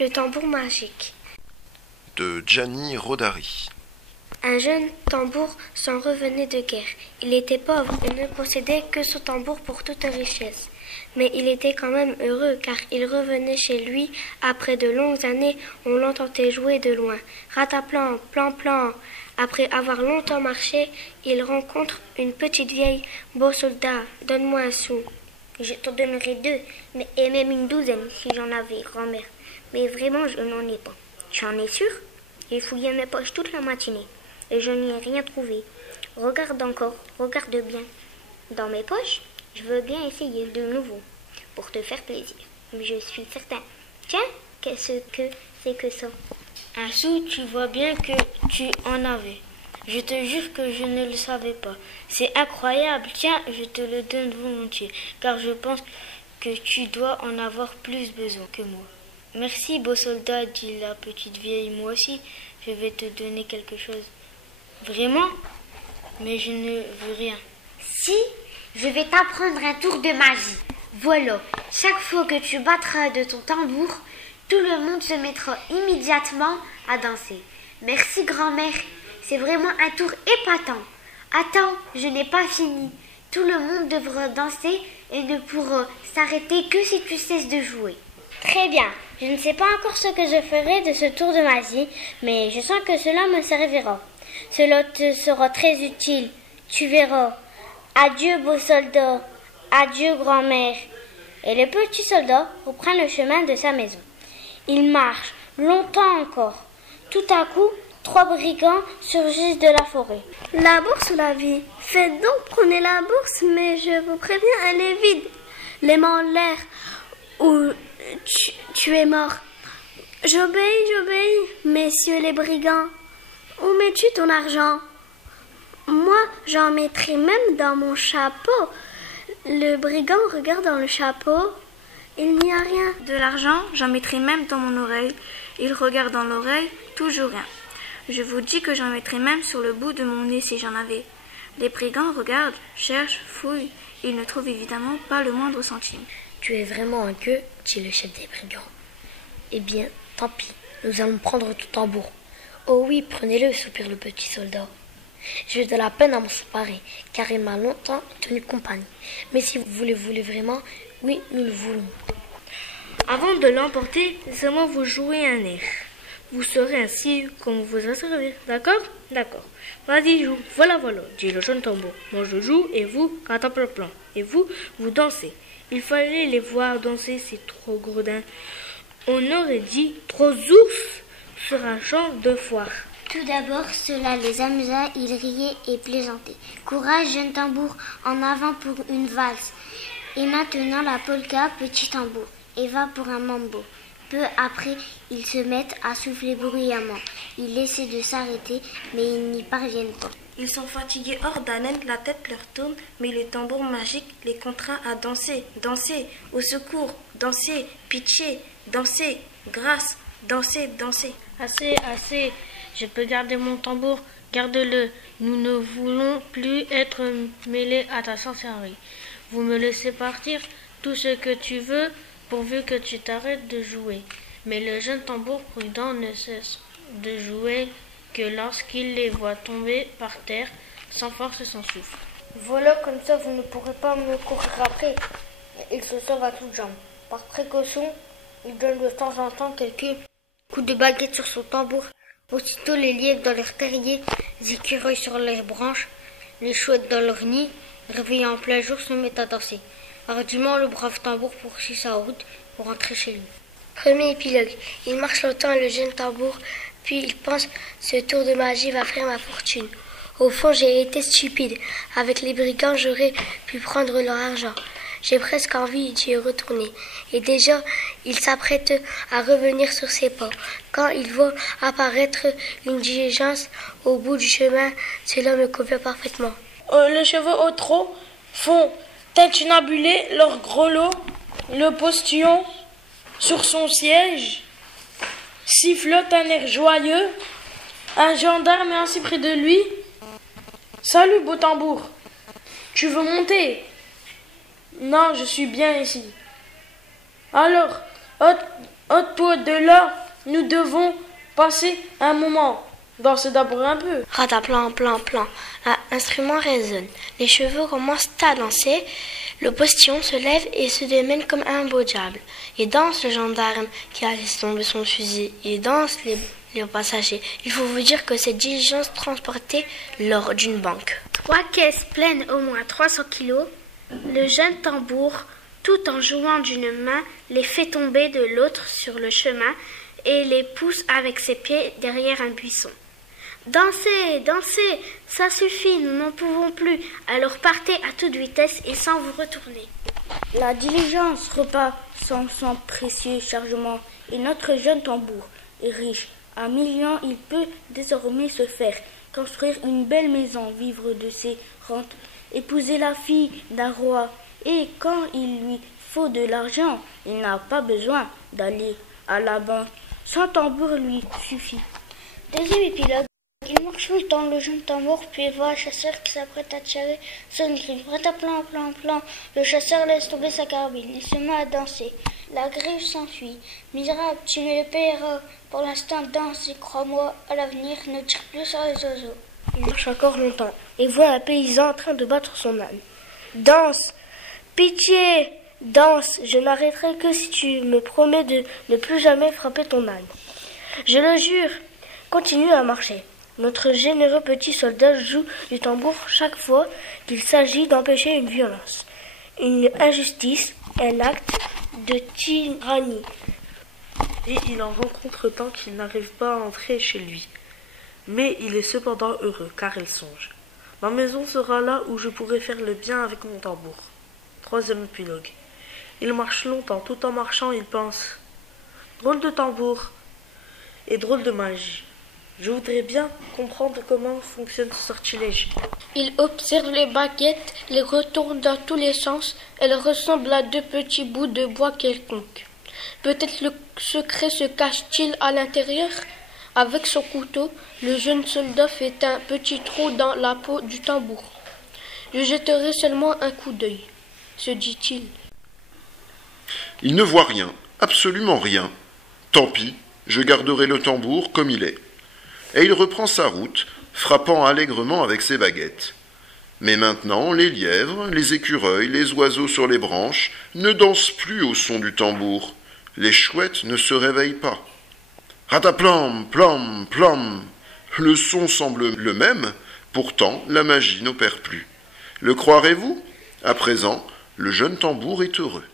Le tambour magique. De Gianni Rodari. Un jeune tambour s'en revenait de guerre. Il était pauvre et ne possédait que son tambour pour toute richesse. Mais il était quand même heureux car il revenait chez lui après de longues années. On l'entendait jouer de loin. Rataplan, plan, plan. Après avoir longtemps marché, il rencontre une petite vieille. Beau soldat, donne-moi un sou. Je t'en donnerai 2, et même une douzaine si j'en avais, grand-mère. Mais vraiment, je n'en ai pas. Tu en es sûre? J'ai fouillé mes poches toute la matinée et je n'y ai rien trouvé. Regarde encore, regarde bien. Dans mes poches, je veux bien essayer de nouveau pour te faire plaisir. Mais je suis certain. Tiens, qu'est-ce que c'est que ça? Un sou, tu vois bien que tu en avais. Je te jure que je ne le savais pas. C'est incroyable. Tiens, je te le donne volontiers, car je pense que tu dois en avoir plus besoin que moi. Merci, beau soldat, dit la petite vieille. Moi aussi, je vais te donner quelque chose. Vraiment? Mais je ne veux rien. Si, je vais t'apprendre un tour de magie. Voilà, chaque fois que tu battras de ton tambour, tout le monde se mettra immédiatement à danser. Merci, grand-mère. C'est vraiment un tour épatant. Attends, je n'ai pas fini. Tout le monde devra danser et ne pourra s'arrêter que si tu cesses de jouer. Très bien. Je ne sais pas encore ce que je ferai de ce tour de magie, mais je sens que cela me servira. Cela te sera très utile. Tu verras. Adieu, beau soldat. Adieu, grand-mère. Et le petit soldat reprend le chemin de sa maison. Il marche longtemps encore. Tout à coup, 3 brigands surgissent de la forêt. La bourse ou la vie? Faites donc, prenez la bourse, mais je vous préviens, elle est vide. Les mains en l'air, ou tu es mort. J'obéis, messieurs les brigands. Où mets-tu ton argent? Moi, j'en mettrai même dans mon chapeau. Le brigand regarde dans le chapeau. Il n'y a rien. De l'argent, j'en mettrai même dans mon oreille. Il regarde dans l'oreille, toujours rien. Je vous dis que j'en mettrai même sur le bout de mon nez si j'en avais. Les brigands regardent, cherchent, fouillent. Ils ne trouvent évidemment pas le moindre centime. Tu es vraiment un gueux, dit le chef des brigands. Eh bien, tant pis, nous allons prendre ton tambour. Oh oui, prenez-le, soupire le petit soldat. J'ai de la peine à m'en séparer, car il m'a longtemps tenu compagnie. Mais si vous le voulez vraiment, oui, nous le voulons. Avant de l'emporter, laissez-moi vous jouer un air. Vous saurez ainsi comment vous en servir. D'accord? D'accord. Vas-y, joue. Voilà, dit le jeune tambour. Moi, je joue et vous, rataplan. Et vous, vous dansez. Il fallait les voir danser, ces 3 gredins. On aurait dit 3 ours sur un champ de foire. Tout d'abord, cela les amusa, ils riaient et plaisantaient. Courage, jeune tambour, en avant pour une valse. Et maintenant la polka, petit tambour, et va pour un mambo. Peu après, ils se mettent à souffler bruyamment. Ils essaient de s'arrêter, mais ils n'y parviennent pas. Ils sont fatigués hors d'haleine, la tête leur tourne, mais le tambour magique les contraint à danser. Danser, au secours, danser, pitié, danser, grâce, danser. Assez, assez. Je peux garder mon tambour. Garde-le. Nous ne voulons plus être mêlés à ta sorcellerie. Vous me laissez partir tout ce que tu veux, pourvu que tu t'arrêtes de jouer. Mais le jeune tambour prudent ne cesse de jouer que lorsqu'il les voit tomber par terre, sans force et sans souffle. Voilà, comme ça, vous ne pourrez pas me courir après. Il se sauve à toutes jambes. Par précaution, il donne de temps en temps quelques coups de baguette sur son tambour. Aussitôt, les lièvres dans leurs terriers, les écureuils sur leurs branches, les chouettes dans leurs nids, réveillés en plein jour, se mettent à danser. Hardiment, le brave tambour poursuit sa route pour rentrer chez lui. Premier épilogue. Il marche longtemps, le jeune tambour, puis il pense, ce tour de magie va faire ma fortune. Au fond, j'ai été stupide. Avec les brigands, j'aurais pu prendre leur argent. J'ai presque envie d'y retourner. Et déjà, il s'apprête à revenir sur ses pas. Quand il voit apparaître une diligence au bout du chemin, cela me convient parfaitement. Les cheveux au trot font tintinabulé leur grelot. Le postillon, sur son siège, sifflote un air joyeux. Un gendarme est assis près de lui. « Salut, beau tambour. Tu veux monter ?»« Non, je suis bien ici. »« Alors, Ôte-toi de là, nous devons passer un moment. Dansez d'abord un peu. Rataplan, plan, plan. L'instrument résonne. Les chevaux commencent à danser. Le postillon se lève et se démène comme un beau diable. Il danse le gendarme qui a laissé tomber son fusil. Il danse les passagers. Il faut vous dire que cette diligence transportait l'or d'une banque. 3 caisses pleines au moins 300 kilos. Le jeune tambour, tout en jouant d'une main, les fait tomber de l'autre sur le chemin et les pousse avec ses pieds derrière un buisson. Dansez, dansez, ça suffit, nous n'en pouvons plus. Alors partez à toute vitesse et sans vous retourner. La diligence repart sans son précieux chargement et notre jeune tambour est riche. À millions, il peut désormais se faire construire une belle maison, vivre de ses rentes, épouser la fille d'un roi. Et quand il lui faut de l'argent, il n'a pas besoin d'aller à la banque. Son tambour lui suffit. Deuxième épilogue. Il marche tout le temps, le jeune tambour, puis il voit un chasseur qui s'apprête à tirer son griffe. Rataplan, plan, plan. Le chasseur laisse tomber sa carabine et se met à danser. La griffe s'enfuit. Misérable, tu me le payeras. Pour l'instant, danse et crois-moi, à l'avenir, ne tire plus sur les oiseaux. Il marche encore longtemps et voit un paysan en train de battre son âne. Danse, pitié, danse, je n'arrêterai que si tu me promets de ne plus jamais frapper ton âne. Je le jure, continue à marcher. Notre généreux petit soldat joue du tambour chaque fois qu'il s'agit d'empêcher une violence, une injustice, un acte de tyrannie. Et il en rencontre tant qu'il n'arrive pas à entrer chez lui. Mais il est cependant heureux, car il songe. Ma maison sera là où je pourrai faire le bien avec mon tambour. Troisième épilogue. Il marche longtemps, tout en marchant, il pense. Drôle de tambour et drôle de magie. Je voudrais bien comprendre comment fonctionne ce sortilège. Il observe les baguettes, les retourne dans tous les sens. Elles ressemblent à 2 petits bouts de bois quelconque. Peut-être le secret se cache-t-il à l'intérieur. Avec son couteau, le jeune soldat fait un petit trou dans la peau du tambour. Je jetterai seulement un coup d'œil, se dit-il. Il ne voit rien, absolument rien. Tant pis, je garderai le tambour comme il est. Et il reprend sa route, frappant allègrement avec ses baguettes. Mais maintenant, les lièvres, les écureuils, les oiseaux sur les branches ne dansent plus au son du tambour. Les chouettes ne se réveillent pas. Rataplam, plam, plam. Le son semble le même, pourtant la magie n'opère plus. Le croirez-vous ? À présent, le jeune tambour est heureux.